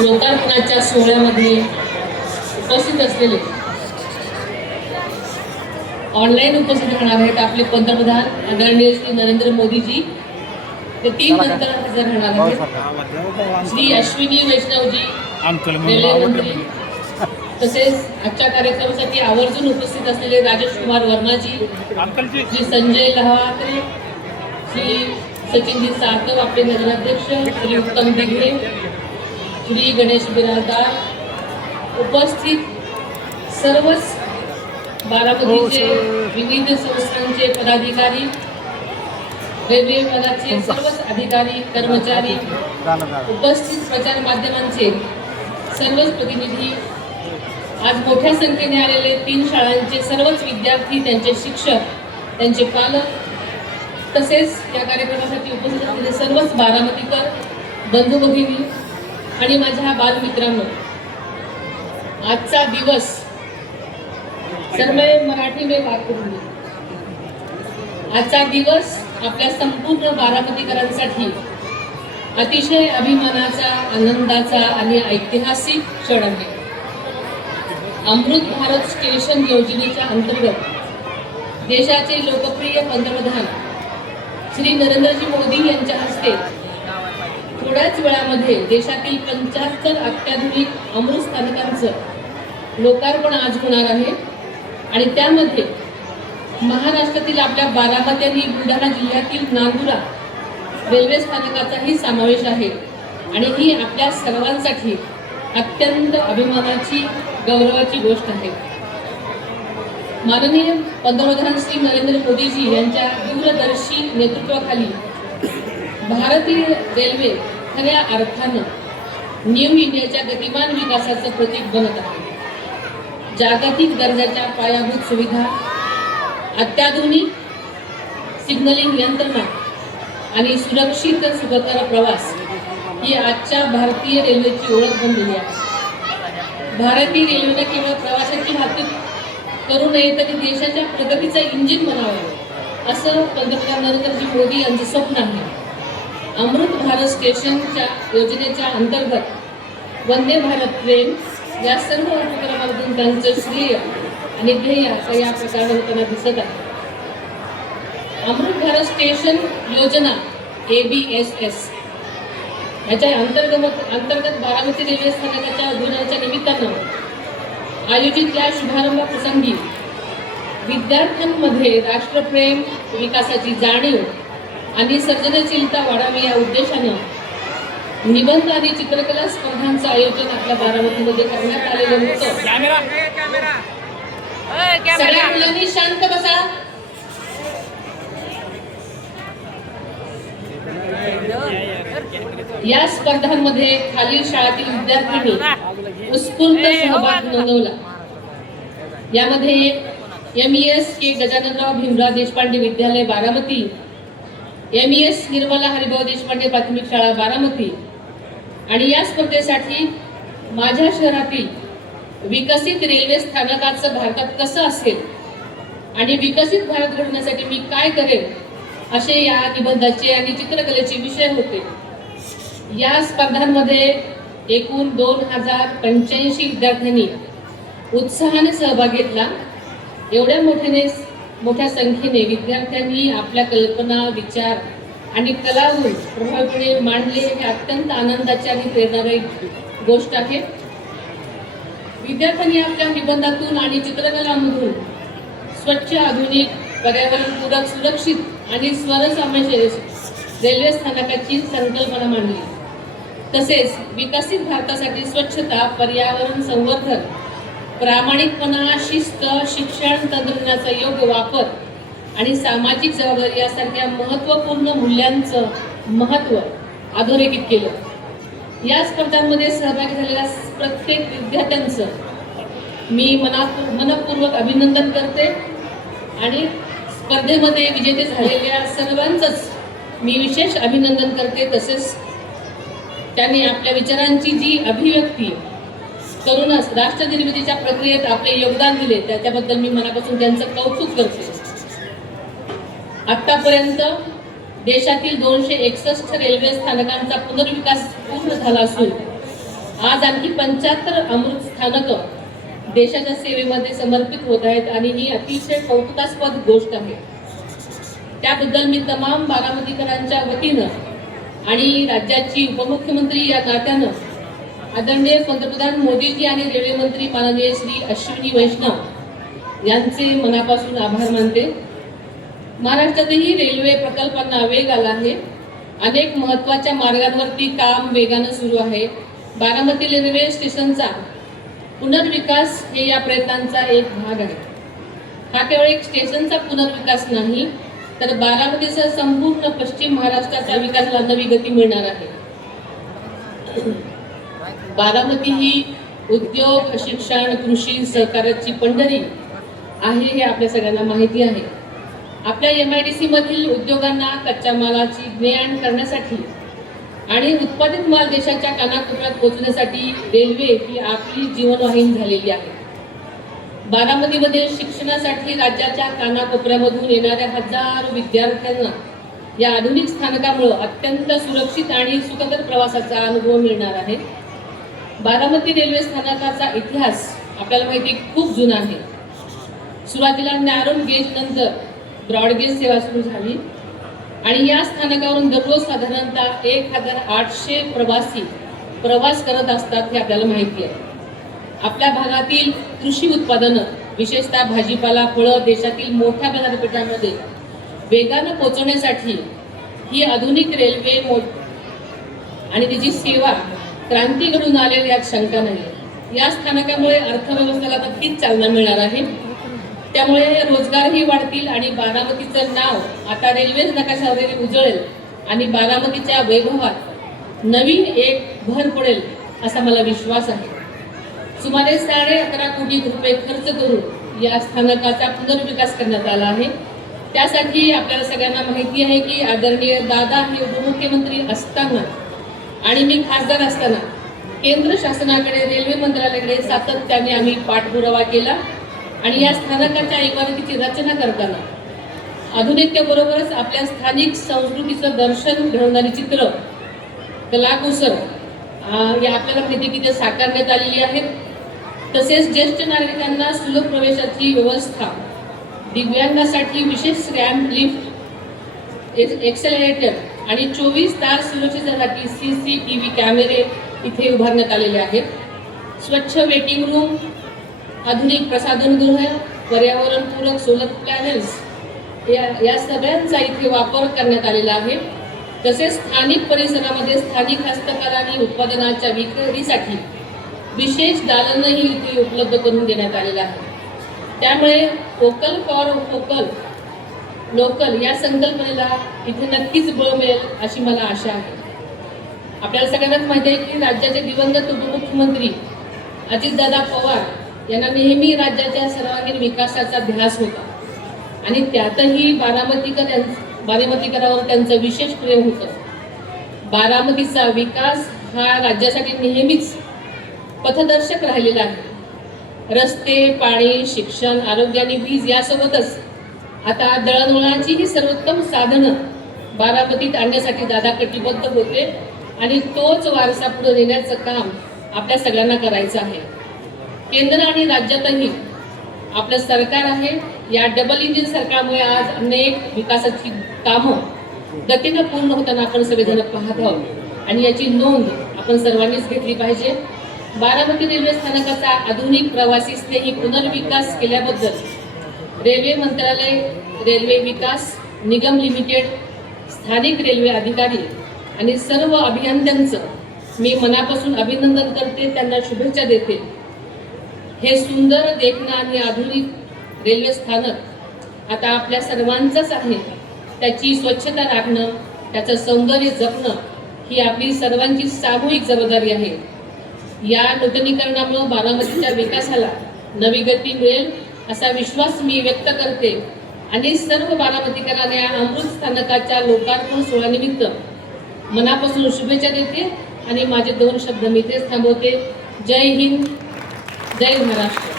लोकार्पणाच्या सोहळ्यामध्ये उपस्थित असलेले ऑनलाईन उपस्थित राहणार आहेत आपले पंतप्रधान आदरणीय श्री नरेंद्र मोदीजी, ते 3 नंतर हजर राहणार आहेत. श्री अश्विनी वैष्णवजी रेल्वे मंत्री, तसेच आजच्या कार्यक्रमासाठी आवर्जून उपस्थित असलेले राजेश कुमार वर्माजी, श्री संजय लहात्रे, श्री सचिनजी सातव आपले नगराध्यक्ष, श्री उत्तम दिघे, श्री गणेश बिराजदार, उपस्थित सर्वच बारामतीचे विविध संस्थांचे पदाधिकारी, रेल्वे विभागाचे सर्वच अधिकारी कर्मचारी, उपस्थित प्रचार माध्यमांचे सर्वच प्रतिनिधी, आज मोठ्या संख्येने आलेले 3 शाळांचे सर्वच विद्यार्थी, त्यांचे शिक्षक, त्यांचे पालक, तसेच या कार्यक्रमासाठी उपस्थित असलेले सर्वच बारामतीकर बंधू भगिनी आणि माझ्या बालमित्रांनो, आजचा दिवस सर मैं मराठी में बात करूंगी. आजचा दिवस आपल्या संपूर्ण बारामतीकरांसाठी अतिशय अभिमानाचा, आनंदाचा आणि ऐतिहासिक क्षण आहे. अमृत भारत स्टेशन योजनेच्या अंतर्गत देशाचे लोकप्रिय पंतप्रधान श्री नरेंद्रजी मोदी यांच्या हस्ते थोड्याच वेळामध्ये देशातील 75 अत्याधुनिक अमृत स्थानकांचं लोकार्पण आज होणार आहे. आणि त्यामध्ये महाराष्ट्रातील आपल्या बारामती आणि बुलढाणा जिल्ह्यातील नांदुरा रेल्वे स्थानकाचाही समावेश आहे. आणि ही आपल्या सर्वांसाठी अत्यंत अभिमानाची, गौरवाची गोष्ट आहे. माननीय पंतप्रधान श्री नरेंद्र मोदीजी यांच्या दूरदर्शी नेतृत्वाखाली भारतीय रेल्वे खऱ्या अर्थानं न्यू इंडियाच्या गतिमान विकासाचं प्रतीक बनत आहे. जागतिक दर्जाच्या पायाभूत सुविधा, अत्याधुनिक सिग्नलिंग यंत्रणा आणि सुरक्षित सुखकर प्रवास ही आजच्या भारतीय रेल्वेची ओळख बनलेली आहे. भारतीय रेल्वेने केवळ प्रवासाची वाहतूक करू नये तर देशाच्या प्रगतीचं इंजिन बनावं, असं पंतप्रधान नरेंद्रजी मोदी यांचं स्वप्न आहे. अमृत भारत स्टेशनच्या योजनेच्या अंतर्गत वंदे भारत ट्रेन या सर्व उपक्रमातून त्यांचं श्रेय आणि ध्येय या प्रकारे होताना दिसत आहे. अमृत भारत स्टेशन योजना ABSS याच्या अंतर्गत बारामती रेल्वे स्थानकाच्या उद्घाटनाच्या निमित्तानं आयोजित या शुभारंभ प्रसंगी विद्यार्थ्यांमध्ये राष्ट्रप्रेम, विकासाची जाणीव आणि सर्जनशीलता वाढावी या उद्देशानं निबंध आणि चित्रकला स्पर्धांचं आयोजन आपल्या बारामतीमध्ये करण्यात आलेलं होतं. सगळ्या मुलांनी शांत बसा. या स्पर्धांमध्ये खालील शाळातील विद्यार्थ्यांनी उत्स्फूर्त सहभाग नोंदवला. यामध्ये MES के गजाननराव भीमराव देशपांडे विद्यालय बारामती, MES निर्मला हरिभाऊ देशपांडे प्राथमिक शाळा बारामती आणि या स्पर्धेसाठी माझ्या शहरातील विकसित रेल्वे स्थानकाचं भारतात कसं असेल आणि विकसित भारत घडवण्यासाठी मी काय करेन असे या निबंधाचे आणि चित्रकलेचे विषय होते. या स्पर्धांमध्ये एकूण 2085 विद्यार्थ्यांनी उत्साहाने सहभाग घेतला. एवढ्या मोठ्या संख्येने विद्यार्थ्यांनी आपल्या कल्पना, विचार आणि कलागुण प्रभावीपणे मांडले हे अत्यंत आनंदाची आणि प्रेरणादायी गोष्ट आहे. विद्यार्थ्यांनी आपल्या निबंधातून आणि चित्रकलामधून स्वच्छ, आधुनिक, पर्यावरणपूरक, सुरक्षित आणि स्वरसाम्य रेल्वे स्थानकाची संकल्पना मांडली. तसेच विकसित भारतासाठी स्वच्छता, पर्यावरण संवर्धन, प्रामाणिकपणा, शिस्त, शिक्षण, तंत्रज्ञानाचा योग्य वापर आणि सामाजिक जबाबदारी यासारख्या महत्त्वपूर्ण मूल्यांचं महत्त्व अधोरेखित केलं. या स्पर्धांमध्ये सहभागी झालेल्या प्रत्येक विद्यार्थ्यांचं मी मनपूर्वक अभिनंदन करते आणि स्पर्धेमध्ये विजेते झालेल्या सर्वांचंच मी विशेष अभिनंदन करते. तसेच त्यांनी आपल्या विचारांची जी अभिव्यक्ती करून राष्ट्रनिर्मितीच्या प्रक्रियेत आपले योगदान दिले त्याच्याबद्दल मी मनापासून त्यांचं कौतुक करते. आतापर्यंत देशातील 261 रेल्वे स्थानकांचा पुनर्विकास पूर्ण झाला असून आज आणखी 75 अमृत स्थानकं देशाच्या सेवेमध्ये समर्पित होत आहेत आणि ही अतिशय कौतुकास्पद गोष्ट आहे. त्याबद्दल मी तमाम बारामतीकरांच्या वतीनं आणि राज्याची उपमुख्यमंत्री या नात्यानं आदरणीय पंतप्रधान मोदीजी आणि रेल्वे मंत्री माननीय श्री अश्विनी वैष्णव यांचे मनापासून आभार मानते. महाराष्ट्रातही रेल्वे प्रकल्पांना वेग आला आहे. अनेक महत्त्वाच्या मार्गांवरती काम वेगानं सुरू आहे. बारामती रेल्वे स्टेशनचा पुनर्विकास हे या प्रयत्नांचा एक भाग आहे. हा केवळ एक स्टेशनचा पुनर्विकास नाही, तर बारामतीसह संपूर्ण पश्चिम महाराष्ट्राच्या विकासाला नवी गती मिळणार आहे. बारामती ही उद्योग, शिक्षण, कृषी, सहकार्याची पंढरी आहे हे आपल्या सगळ्यांना माहिती आहे. आपल्या MIDC मधील उद्योगांना कच्च्या मालाची ने-आण करण्यासाठी आणि उत्पादित माल देशाच्या कानाकोपऱ्यात पोहोचण्यासाठी रेल्वे ही आपली जीवनवाहिनी झालेली आहे. बारामतीमध्ये शिक्षणासाठी राज्याच्या कानाकोपऱ्यामधून येणाऱ्या हजारो विद्यार्थ्यांना या आधुनिक स्थानकामुळे अत्यंत सुरक्षित आणि सुखकर प्रवासाचा अनुभव मिळणार आहे. बारामती रेल्वे स्थानकाचा इतिहास आपल्याला माहिती खूप जुना आहे. सुरुवातीला नॅरो गेज नंतर ब्रॉडगेज सेवा सुरू झाली आणि या स्थानकावरून दररोज साधारणतः 1800 प्रवासी प्रवास करत असतात हे आपल्याला माहिती आहे. आपल्या भागातील कृषी उत्पादनं, विशेषतः भाजीपाला, फळं देशातील मोठ्या बाजारपेठांमध्ये वेगानं पोहोचवण्यासाठी ही आधुनिक रेल्वे आणि तिची सेवा क्रांती घडून आलेली यात शंका नाही. या स्थानकामुळे अर्थव्यवस्थेला नक्कीच चालना मिळणार आहे. त्यामुळे रोजगारही वाढतील आणि बारामतीचं नाव आता रेल्वे नकाशावरही उजळेल आणि बारामतीच्या वैभवात नवीन एक भर पडेल असा मला विश्वास आहे. सुमारे 11.5 कोटी रुपये खर्च करून या स्थानकाचा पुनर्विकास करण्यात आला आहे. त्यासाठी आपल्याला सगळ्यांना माहिती आहे की आदरणीय दादा हे उपमुख्यमंत्री असताना आणि मी खासदार असताना केंद्र शासनाकडे, रेल्वे मंत्रालयाकडे सातत्याने आम्ही पाठपुरावा केला आणि या स्थानकाच्या इमारतीची रचना करताना आधुनिकतेबरोबरच आपल्या स्थानिक संस्कृतीचं दर्शन घडवणारी चित्र, कलाकुसर या आपल्याला माहिती की ते साकारण्यात आलेली आहेत. तसेच ज्येष्ठ नागरिकांना सुलभ प्रवेशाची व्यवस्था, दिव्यांगासाठी विशेष रॅम्प, लिफ्ट, एक्सेलरेटर आणि 24 तास सुरक्षेसाठी CCTV कॅमेरे इथे उभारण्यात आलेले आहेत. स्वच्छ वेटिंग रूम, आधुनिक प्रसाधनगृह, पर्यावरणपूरक सोलर पॅनेल्स या सगळ्यांचा इथे वापर करण्यात आलेला आहे. तसेच स्थानिक परिसरामध्ये स्थानिक हस्तकला आणि उत्पादनाच्या विक्रीसाठी विशेष दालनही इथे उपलब्ध करून देण्यात आलेलं आहे. त्यामुळे वोकल फॉर लोकल या संकल्पनेला इथे नक्कीच बळ मिळेल अशी मला आशा आहे. आपल्याला सगळ्यांनाच माहिती आहे की राज्याचे दिवंगत उपमुख्यमंत्री अजितदादा पवार यांना नेहमी राज्याच्या सर्वांगीण विकासाचा ध्यास होता आणि त्यातही बारामतीकरांवर त्यांचं विशेष प्रेम होतं. बारामतीचा विकास हा राज्यासाठी नेहमीच पथदर्शक राहिलेला आहे. रस्ते, पाणी, शिक्षण, आरोग्य आणि वीज यासोबतच आता दळणवळणाची ही सर्वोत्तम साधनं बारामतीत आणण्यासाठी दादा कटिबद्ध होते आणि तोच वारसा पुढे नेण्याचं काम आपल्या सगळ्यांना करायचं आहे. केंद्र आणि राज्यातही आपलं सरकार आहे. या डबल इंजिन सरकारमुळे आज अनेक विकासाची कामं गतीनं पूर्ण होताना आपण सगळेजण पाहत आहोत आणि याची नोंद आपण सर्वांनीच घेतली पाहिजे. बारामती रेल्वे स्थानकाचा आधुनिक प्रवासी स्नेही पुनर्विकास केल्याबद्दल रेल्वे मंत्रालय, रेल्वे विकास निगम लिमिटेड, स्थानिक रेल्वे अधिकारी आणि सर्व अभियंत्यांचं मी मनापासून अभिनंदन करते, त्यांना शुभेच्छा देते. हे सुंदर, देखणं आणि आधुनिक रेल्वे स्थानक आता आपल्या सर्वांचंच आहे. त्याची स्वच्छता राखणं, त्याचं सौंदर्य जपणं ही आपली सर्वांची सामूहिक जबाबदारी आहे. या नूतनीकरणामुळे बारामतीच्या विकासाला नवी गती मिळेल असा विश्वास मी व्यक्त करते आणि सर्व बारामतीकरांना या अमृत स्थानकाच्या लोकार्पण सोहळ्यानिमित्त मनापासून शुभेच्छा देते आणि माझे 2 शब्द मी इथेच थांबवते. जय हिंद, जय महाराष्ट्र.